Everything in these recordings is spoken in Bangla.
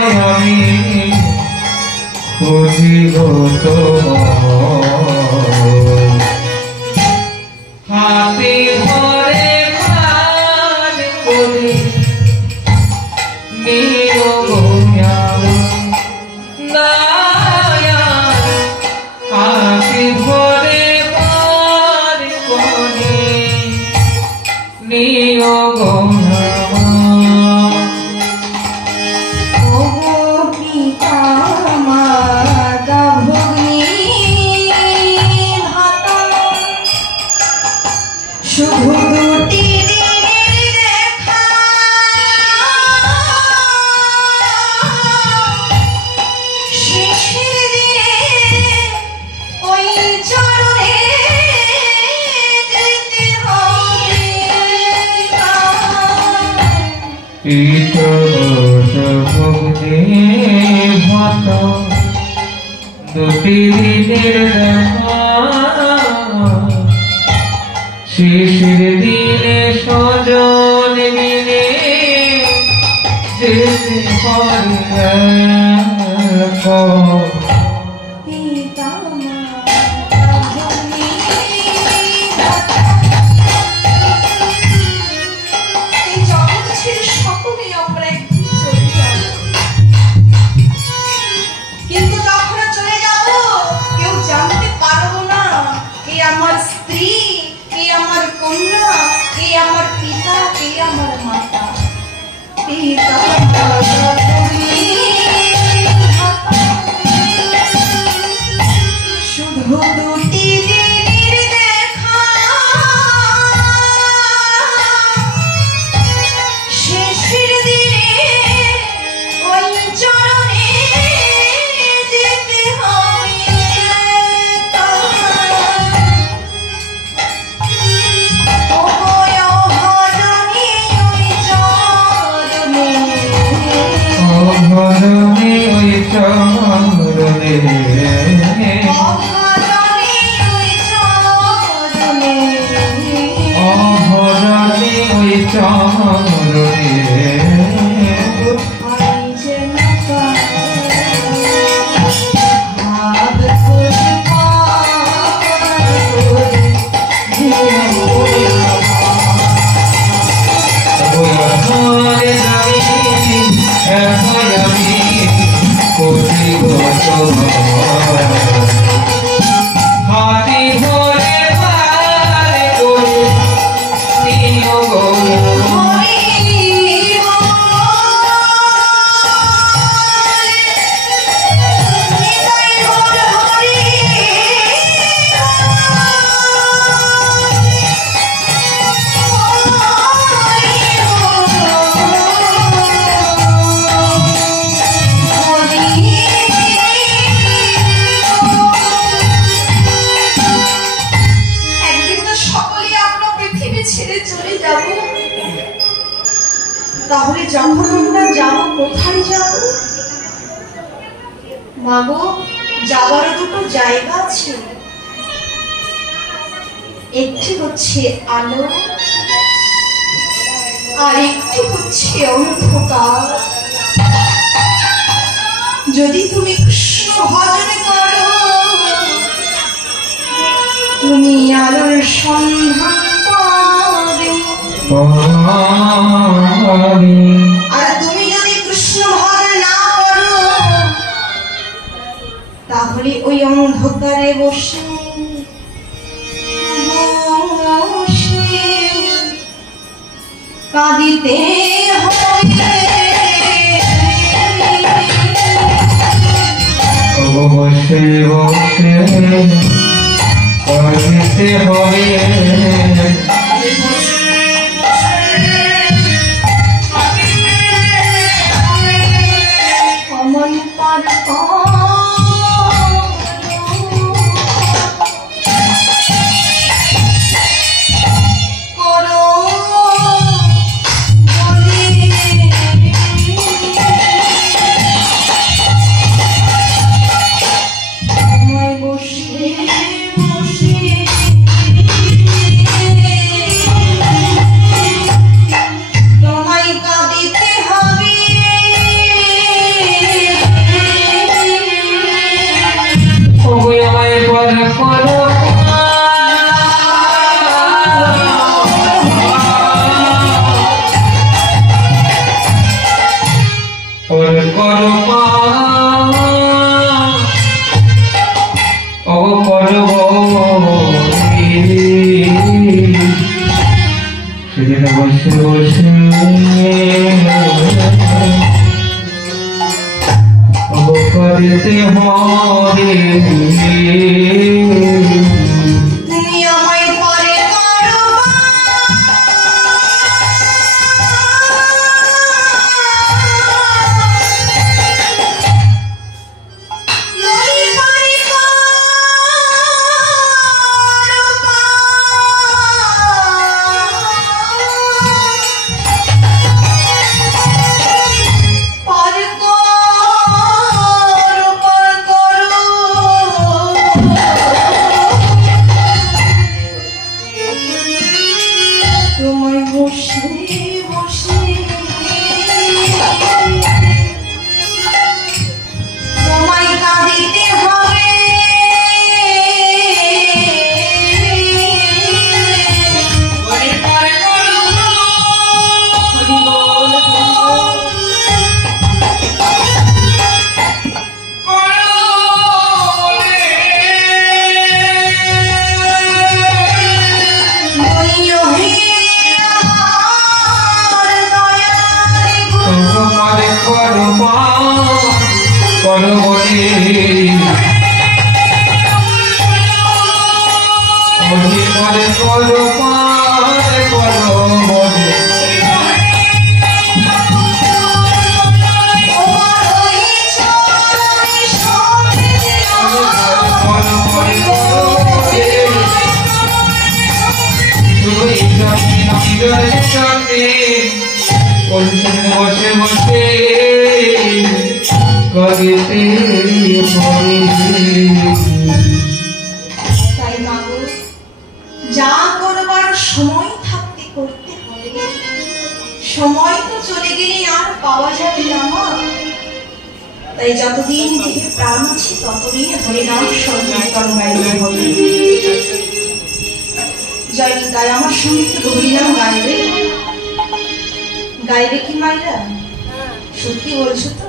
তোমায় আমি খুঁজিব হাতে ধরে প্রাণ করে নিও হাতে ধরে প্রাণ করে নিও দুটি দিনের দেখা শেষের দিনে সজন মিলে যেতে পারে আমার স্ত্রী কে আমার কন্যা কে আমার পিতা কে আমার মাতা পিতা শুধু দুটি দিনের দেখা শেষের দিনে ওই চরণে যেতে হবে হাতি ধরে পার করে নিও তাহলে যখন আমরা যাবো কোথায় যাব মাগো যাবার দুটো জায়গা আছে একটি হচ্ছে আলো আর একটি হচ্ছে অন্ধকার যদি তুমি কৃষ্ণ ভজন করো তুমি আলোর সন্ধান পাবে আর তুমি যদি কৃষ্ণ ভজন না করো তাহলে ওই অন্ধকারে বসে কাঁদিতে হবে বসে বসে কাঁদিতে হবে বসে বসে করতে হবে তুমি আমায় পরে করো তোমায় বসে বসে তোমায় কাঁদিতে হবে বসে বসে করতে তাই মাগো যা করবার সময় থাকতে করতে হবে, সময় তো চলে গেলে আর পাওয়া যাবে না মা। তাই যতদিন দেহে প্রাণ আছে ততদিন হরিনাম সংকীর্তন গাইতে হবে। জয় তাই আমার সঙ্গে একটু হরিনাম গাইবে, গাইবে কি মাইরা? সত্যি বলছো তো?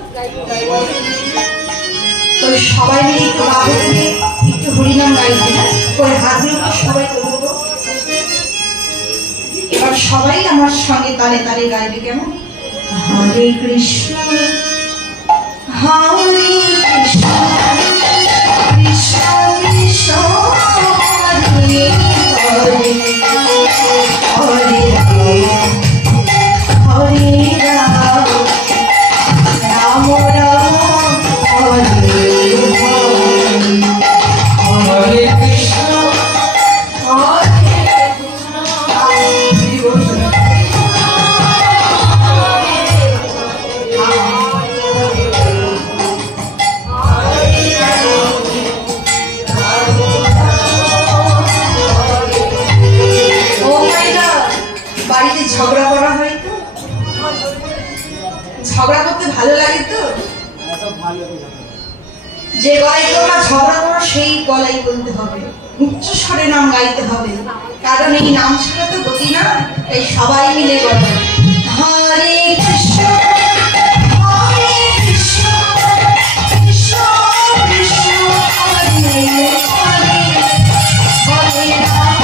তো সবাই মিলে একটু বাবু থেকে একটু হরিনাম গাইবে না? ওই হাতগুলো সবাই তুলবো। এবার সবাই আমার সঙ্গে তালে তালে গাইবে কেমন? হরে কৃষ্ণ হরে কৃষ্ণ কৃষ্ণ কৃষ্ণ হরে হরে হরে হরে রাম রাম রাম হরে হরে কৃষ্ণ হরে বাড়িতে ঝগড়া করা হয় তো? ঝগড়া করতে ভালো লাগে তো? যে গলায় তোমরা ঝগড়া করো সেই গলায় বলতে হবে, উচ্চ স্বরে নাম গাইতে হবে, কারণ এই নাম ছাড়া তো গতি না। তাই সবাই মিলে বলো হরে কৃষ্ণ হরে কৃষ্ণ কৃষ্ণ কৃষ্ণ হরে হরে হরে রাম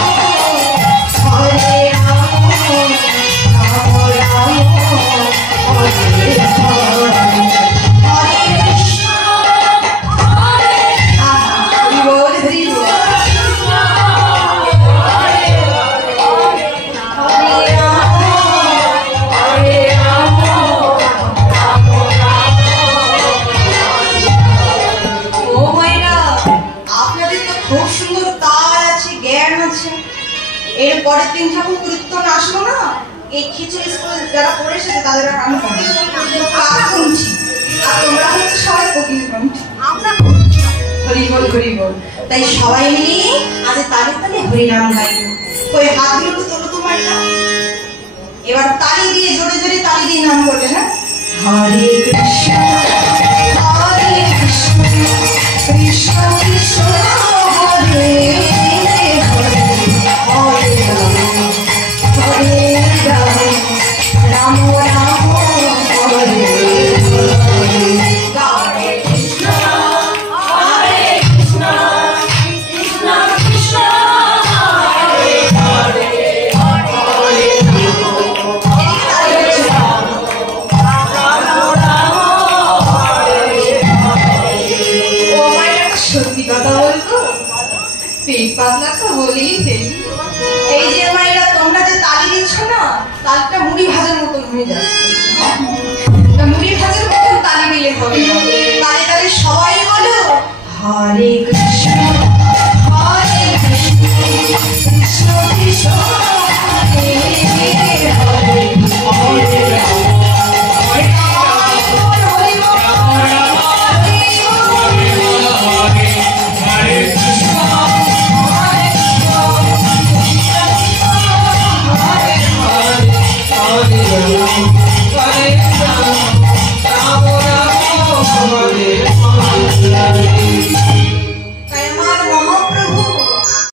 হরে রাম রাম রাম হরে হরে হরে কৃষ্ণ হরে হরি বল হরি বল হরে রাম হরে রাম ও মায়েরা, আপনাদের তো খুব সুন্দর তাল আছে, জ্ঞান আছে। এর পরের দিন যখন কীর্তন আসলো না, এই খিচুড়ি স্কুল যারা পড়ে এসেছে তাদের আর আমি পাবো কাকুঞ্চি, আর তোমরা হচ্ছে সবাই কোকিল কণ্ঠী। হরি বল হরি বল। তাই সবাই মিলে আজ তালে তালে হরিনাম গাইব। ওই হাতগুলো তো তোলো তোমার না, এবার তালি দিয়ে জোরে জোরে তালি দিয়ে নাম করবে না? হরে কৃষ্ণ হরে কৃষ্ণ কৃষ্ণ কৃষ্ণ হরে হরে হরে হরে রাম রাম রাম হরে হরে হরে কৃষ্ণ হরে কৃষ্ণ কৃষ্ণ কৃষ্ণ হরে হরে হরে এই যে মায়েরা তোমরা যে তালি দিচ্ছ না, তালটা মুড়ি ভাজার মতন হয়ে যাচ্ছে।